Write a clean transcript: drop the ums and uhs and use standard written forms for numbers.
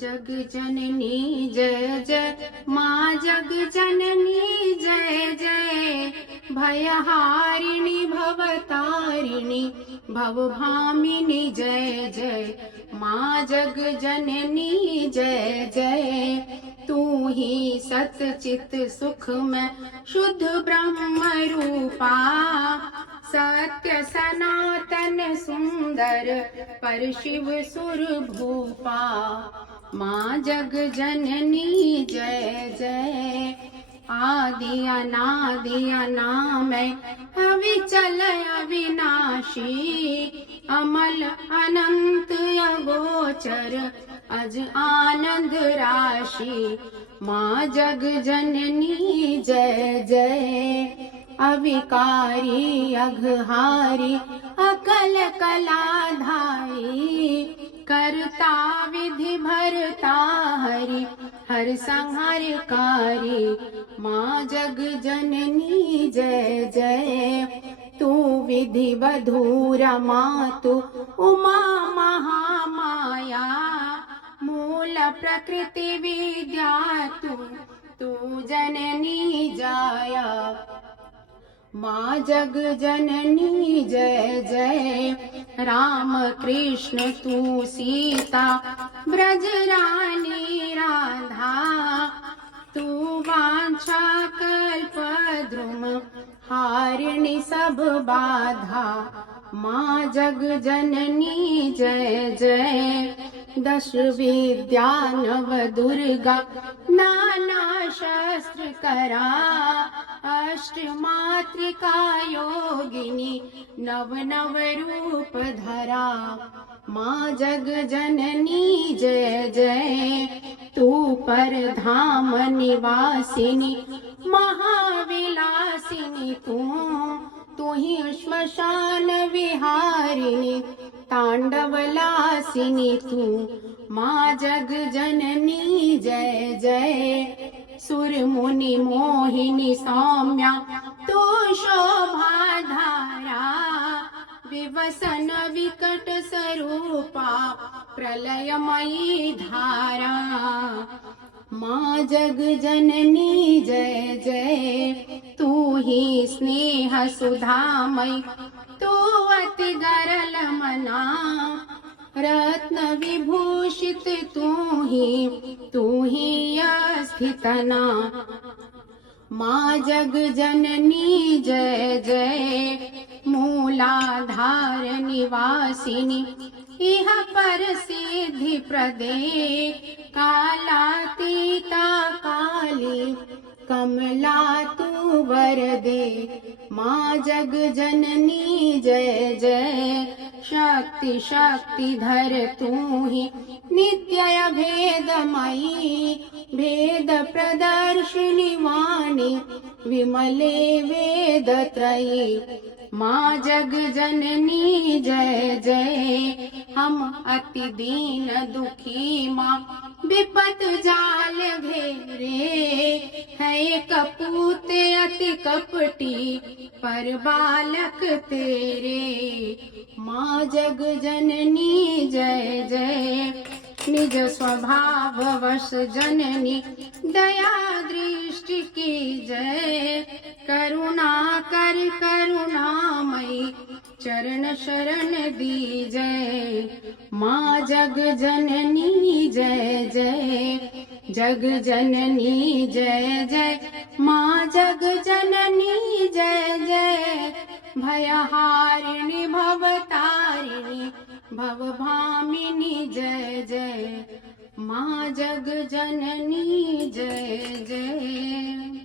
जग जननी जय जय माँ जग जननी जय जय भयहारिणी भवतारिणी भवभामिनी जय जय माँ जग जननी जय जय तू ही सतचित सुख में शुद्ध ब्रह्म रूपा सत्य सनातन सुंदर पर शिव सुर भूपा माँ जग जननी जय जय आदि अनादि अनामय अविचल अविनाशी अमल अनंत अगोचर अज आनंद राशि माँ जग जननी जय जय अविकारी अघहारी अकल कलाधारी करता विधि भरता हरि हर संहारकारी माँ जग जननी जय जय तू विधि वधूरा मातु उमा महामाया मूल प्रकृति विद्या तू जननी जाया माँ जग जननी जय जय राम कृष्ण तू सीता ब्रज रानी राधा तू वांछा कल्प द्रुम हारिणी सब बाधा माँ जग जननी जय जय दश विद्या नव दुर्गा नाना शस्त्र करा अष्ट मातृका योगिनी नव नव रूप धरा माँ जग जननी जय जय तू पर धाम निवासिनी महाविलासिनी तू ही श्मशान विहारिणी तांडवलासिनी तू माँ जग जननी जय जय सुर मुनि मोहिनी सौम्या तू शोभा धारा विवसन विकट स्वरूपा प्रलयमयी धारा माँ जग जननी जय जय तू ही स्नेह सुधामयी तू अति गरल मना रत्न विभूषित तू ही अस्थितना माँ जग जननी जय जय मूलाधार निवासिनी इह पर सिद्धि प्रदे कालातीता काली कमला तू वरदे माँ जग जननी जय जय शक्ति शक्तिधर तू ही नित्य भेदमयी भेद प्रदर्शिनी वाणी विमले वेद त्रयी माँ जग जननी जय जय हम अति दीन दुखी माँ विपत जाल घेरे है कपूत अति कपटी पर बालक तेरे माँ जग जननी जय जय निज स्वभाव वश जननी दया दृष्टि की जय करुणा कर करुणामयी चरण शरण दी जय माँ जग जननी जय जय जग जननी जय जय माँ जग जननी जय जय भयहारिणी भवतारिणी भवभामिनी जय जय माँ जग जननी जय जय।